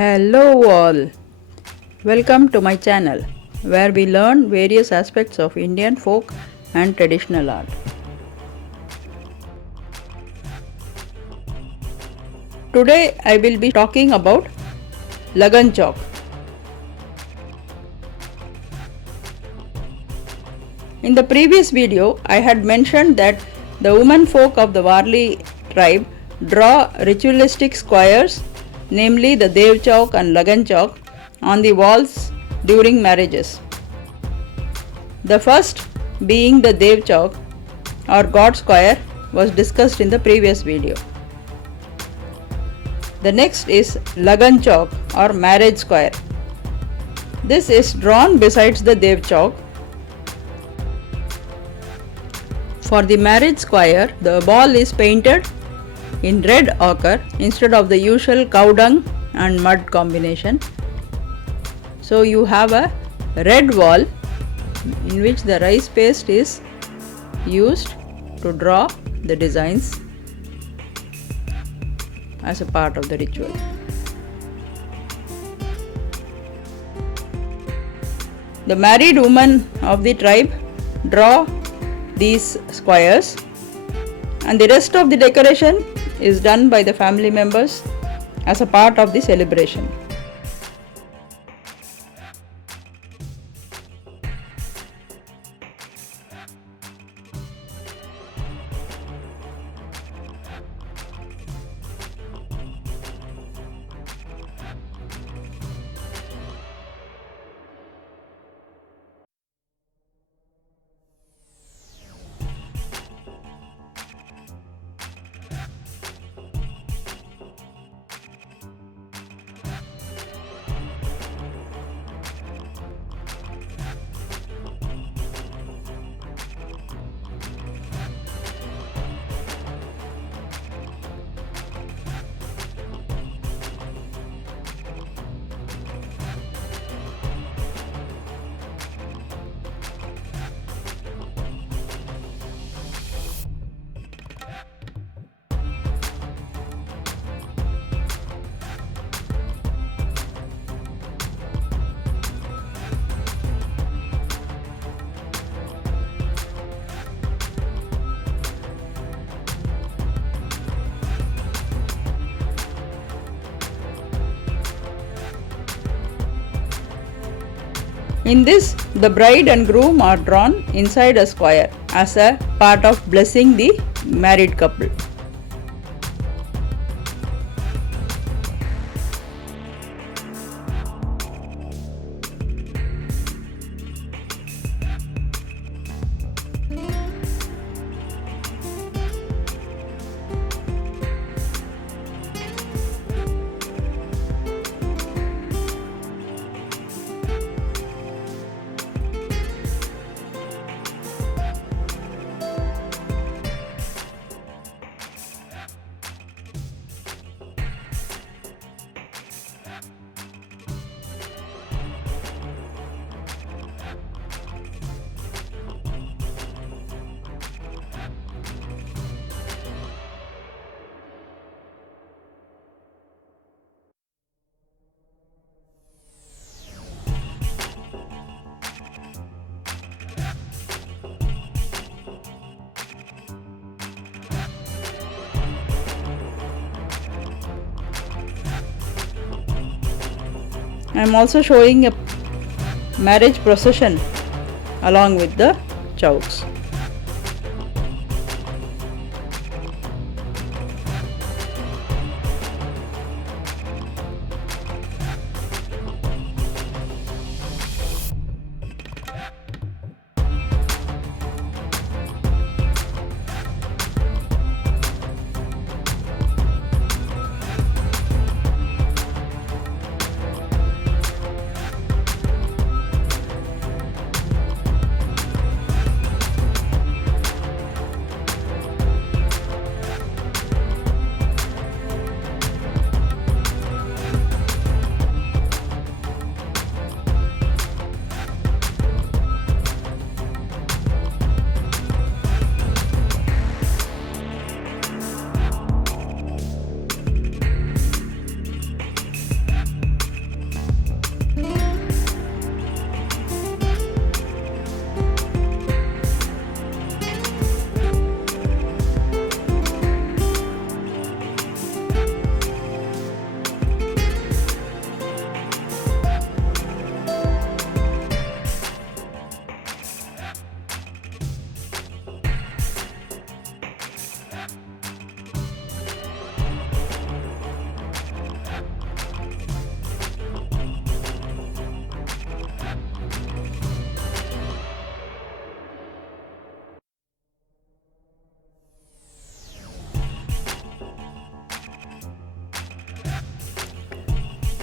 Hello all, welcome to my channel where we learn various aspects of Indian folk and traditional art. Today I will be talking about Lagan Chowk. In the previous video I had mentioned that the women folk of the Warli tribe draw ritualistic squares, namely the Dev Chowk and Lagan Chowk, on the walls during marriages. The first, being the Dev Chowk or God Square, was discussed in the previous video. The next is Lagan Chowk or Marriage Square. This is drawn besides the Dev Chowk. For the marriage square, the wall is painted in red ochre instead of the usual cow dung and mud combination. So you have a red wall in which the rice paste is used to draw the designs as a part of the ritual. The married women of the tribe draw these squares, and the rest of the decoration is done by the family members as a part of the celebration. In this, the bride and groom are drawn inside a square as a part of blessing the married couple. I am also showing a marriage procession along with the chowks.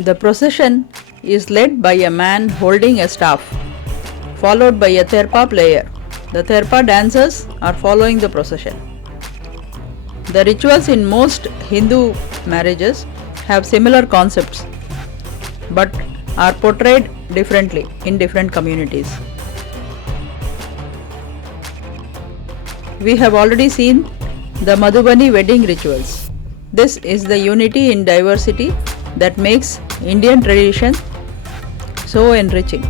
The procession is led by a man holding a staff, followed by a therpa player. The therpa dancers are following the procession. The rituals in most Hindu marriages have similar concepts but are portrayed differently in different communities. We have already seen the Madhubani wedding rituals. This is the unity in diversity that makes Indian tradition so enriching.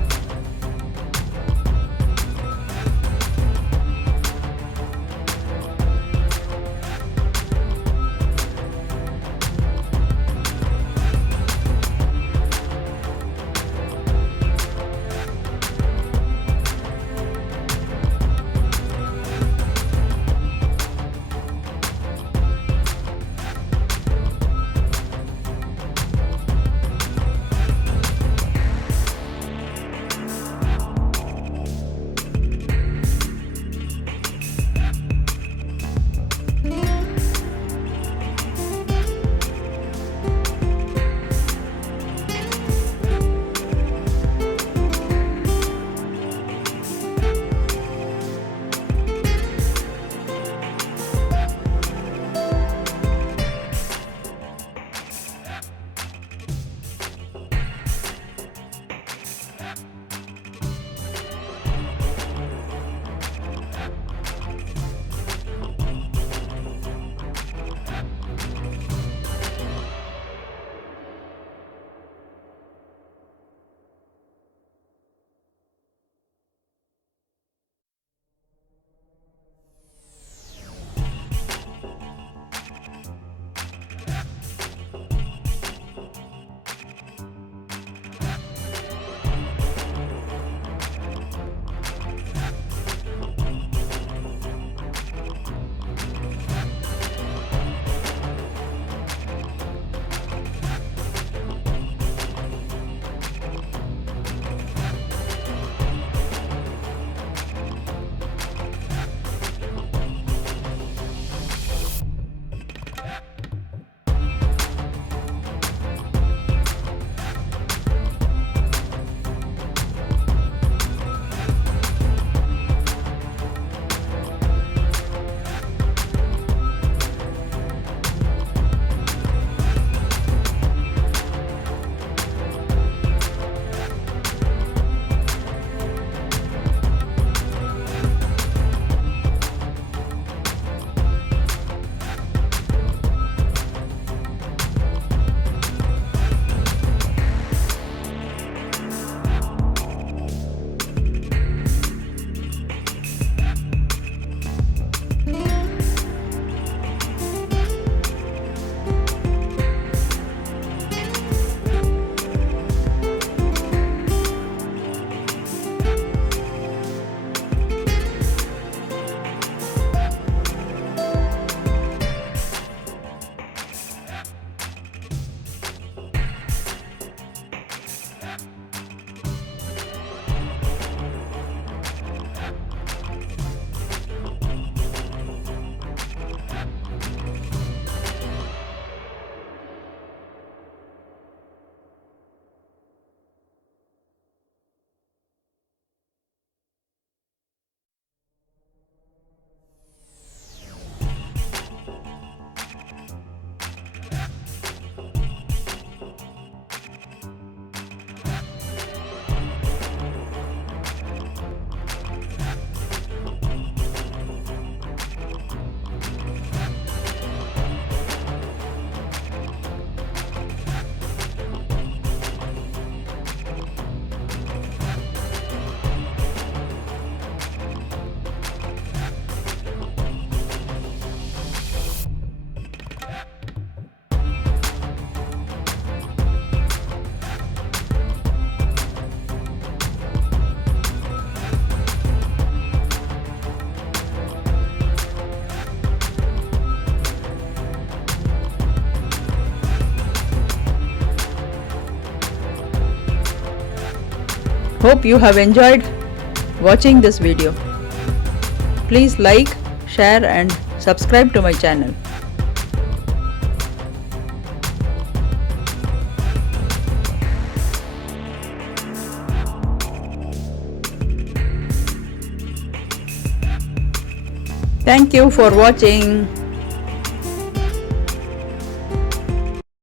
Hope you have enjoyed watching this video. Please like, share and subscribe to my channel. Thank you for watching.